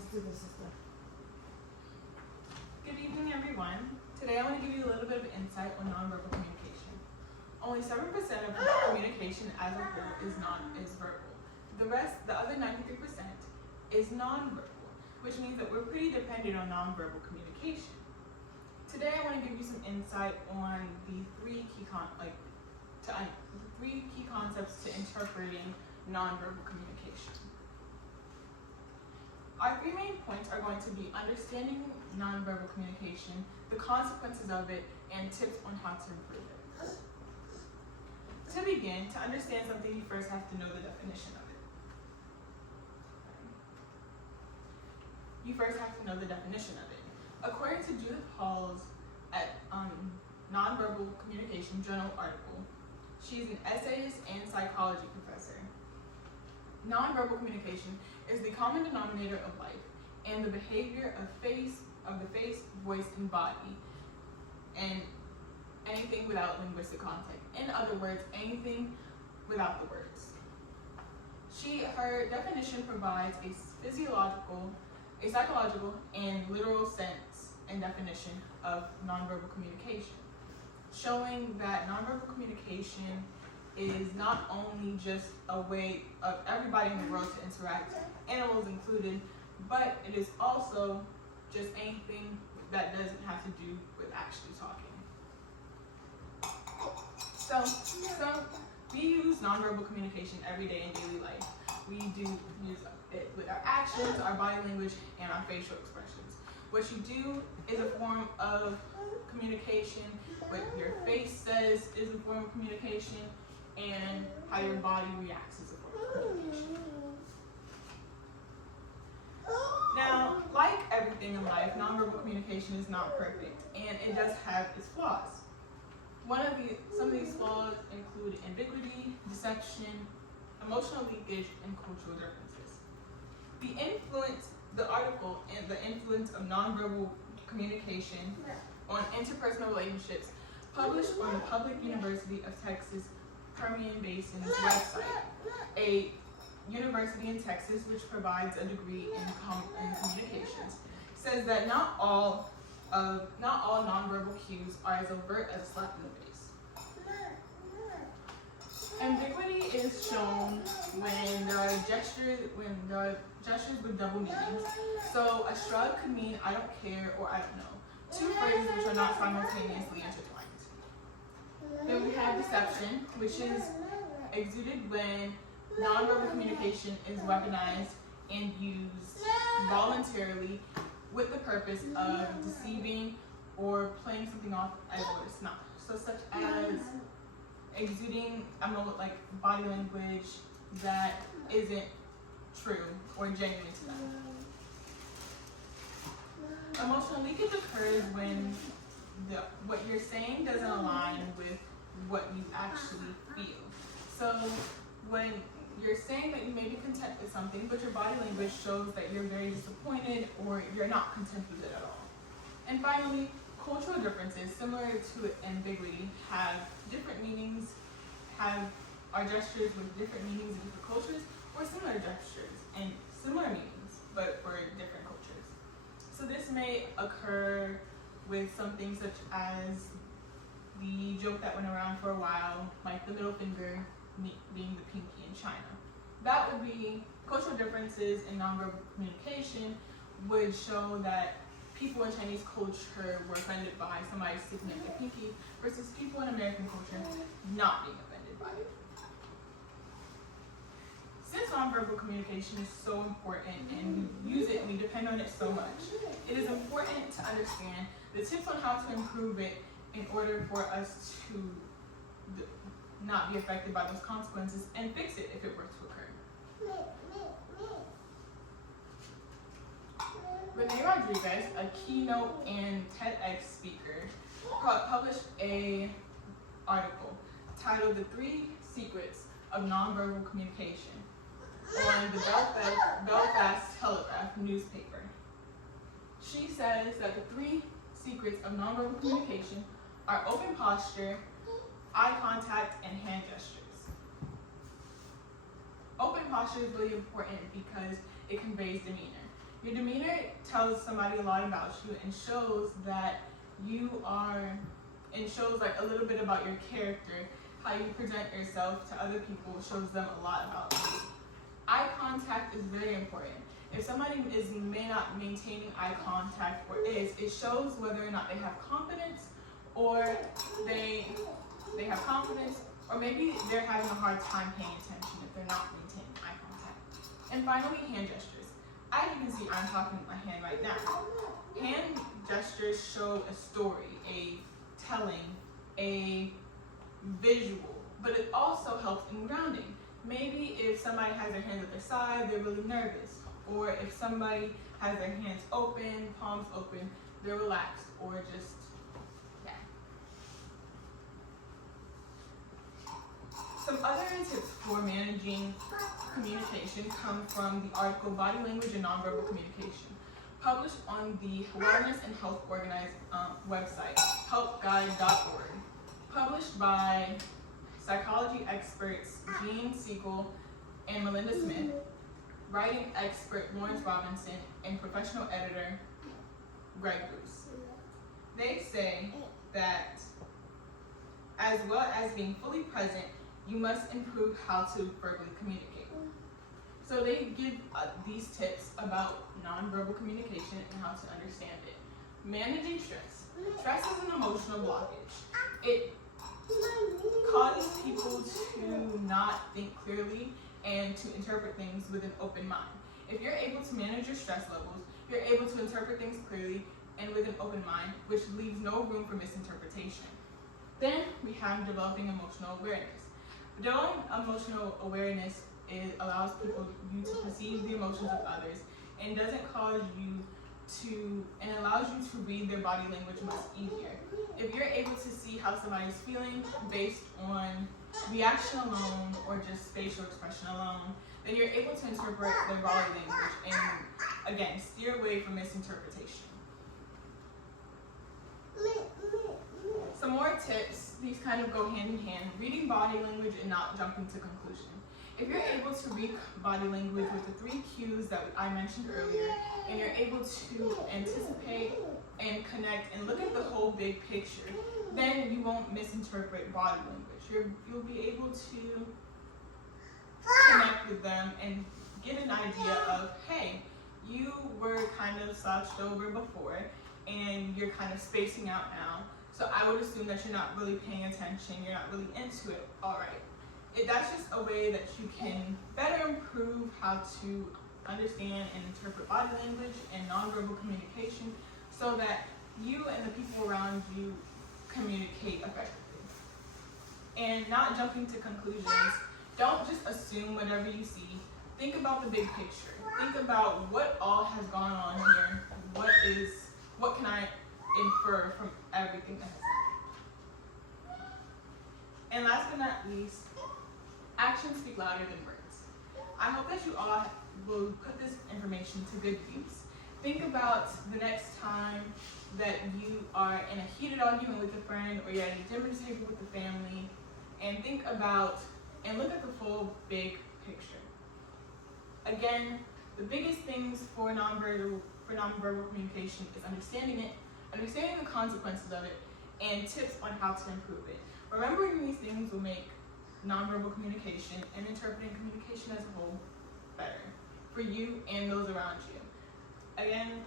let's do this, sister. Good evening, everyone. Today I want to give you a little bit of insight on nonverbal communication. Only 7% of communication as a whole is verbal. The other 93% is nonverbal, which means that we're pretty dependent on nonverbal communication. Today I want to give you some insight on the three key concepts to interpreting nonverbal communication. Our three main points are going to be understanding nonverbal communication, the consequences of it, and tips on how to improve it. To begin, to understand something, you first have to know the definition of it. According to Judith Hall's Nonverbal Communication Journal article, she's an essayist and psychology professor. Nonverbal communication is the common denominator of life and the behavior of the face, voice, and body, and anything without linguistic contact. In other words, anything without the words. Her definition provides a psychological, and literal sense and definition of nonverbal communication, showing that nonverbal communication is not only just a way of everybody in the world to interact, animals included, but it is also just anything that doesn't have to do with actually talking. So we use nonverbal communication every day in daily life. We do use it with our actions, our body language, and our facial expressions. What you do is a form of communication. What your face says is a form of communication, and how your body reacts is a form of communication. Now, like everything in life, nonverbal communication is not perfect, and it does have its flaws. Some of these flaws include ambiguity, deception, emotional leakage, and cultural differences. The article and the influence of nonverbal communication on interpersonal relationships, published on the Public University of Texas Permian Basin's website, a university in Texas which provides a degree in communications, says that not all nonverbal cues are as overt as a slap in the face. Ambiguity is shown when there are gestures with double meanings. So a shrug could mean I don't care or I don't know. Two phrases which are not simultaneously intertwined. Then we have deception, which is exuded when nonverbal communication is weaponized and used voluntarily with the purpose of deceiving or playing something off as what it's not. So such as exuding body language that isn't true or genuine to them. Emotional leakage occurs when what you're saying doesn't align with what you actually feel. So when you're saying that you may be content with something, but your body language shows that you're very disappointed or you're not content with it at all. And finally, cultural differences, similar to ambiguity, have different meanings, are gestures with different meanings in different cultures, or similar gestures and similar meanings, but for different cultures. So this may occur with something such as the joke that went around for a while, like the middle finger being the pinky in China. That would be cultural differences in nonverbal communication would show that people in Chinese culture were offended by somebody sticking up their pinky versus people in American culture not being offended by it. Since nonverbal communication is so important and we use it and we depend on it so much, it is important to understand the tips on how to improve it in order for us to not be affected by those consequences and fix it if it were to occur. Renee Rodriguez, a keynote and TEDx speaker, published an article titled "The 3 Secrets of Nonverbal Communication" on the Belfast Telegraph newspaper. She says that the 3 secrets of nonverbal communication are open posture, eye contact, and hand gestures. Open posture is really important because it conveys demeanor. Your demeanor tells somebody a lot about you and shows that shows like a little bit about your character. How you present yourself to other people shows them a lot about you. Eye contact is very important. If somebody may not maintaining eye contact or it shows whether or not they have confidence or they have confidence, or maybe they're having a hard time paying attention if they're not maintaining eye contact. And finally, hand gestures. As you can see, I'm talking with my hand right now. Hand gestures show a story, a telling, a visual, but it also helps in grounding. Maybe if somebody has their hands at their side, they're really nervous. Or if somebody has their hands open, palms open, they're relaxed, or just, yeah. Some other tips for managing communication come from the article Body Language and Nonverbal Communication, published on the Wellness and Health Organized website, helpguide.org, published by psychology experts Jean Siegel and Melinda Smith, writing expert Lawrence Robinson, and professional editor Greg Bruce. They say that as well as being fully present, you must improve how to verbally communicate. So they give these tips about nonverbal communication and how to understand it. Managing stress. Stress is an emotional blockage. It causes people to not think clearly and to interpret things with an open mind. If you're able to manage your stress levels, you're able to interpret things clearly and with an open mind, which leaves no room for misinterpretation. Then we have developing emotional awareness. Developing emotional awareness allows you to perceive the emotions of others and allows you to read their body language much easier. If you're able to see how somebody's feeling based on reaction alone or just facial expression alone, then you're able to interpret their body language and, again, steer away from misinterpretation. Some more tips, these kind of go hand in hand. Reading body language and not jumping to conclusion. If you're able to read body language with the 3 cues that I mentioned earlier, and you're able to anticipate and connect and look at the whole big picture, then you won't misinterpret body language. You'll be able to connect with them and get an idea of, hey, you were kind of slouched over before and you're kind of spacing out now. So I would assume that you're not really paying attention, you're not really into it. All right. That's just a way that you can better improve how to understand and interpret body language and nonverbal communication so that you and the people around you communicate effectively. And not jumping to conclusions. Don't just assume whatever you see. Think about the big picture. Think about what all has gone on here. What can I infer from everything that has happened? And last but not least, actions speak louder than words. I hope that you all will put this information to good use. Think about the next time that you are in a heated argument with a friend or you're at a dinner table with the family, and think about and look at the full big picture. Again, the biggest things for nonverbal communication is understanding it, understanding the consequences of it, and tips on how to improve it. Remembering these things will make nonverbal communication and interpreting communication as a whole better for you and those around you. Again,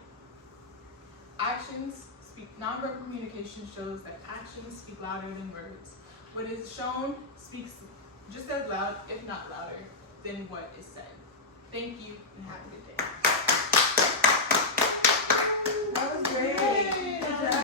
nonverbal communication shows that actions speak louder than words. What is shown speaks just as loud, if not louder, than what is said. Thank you and have a good day.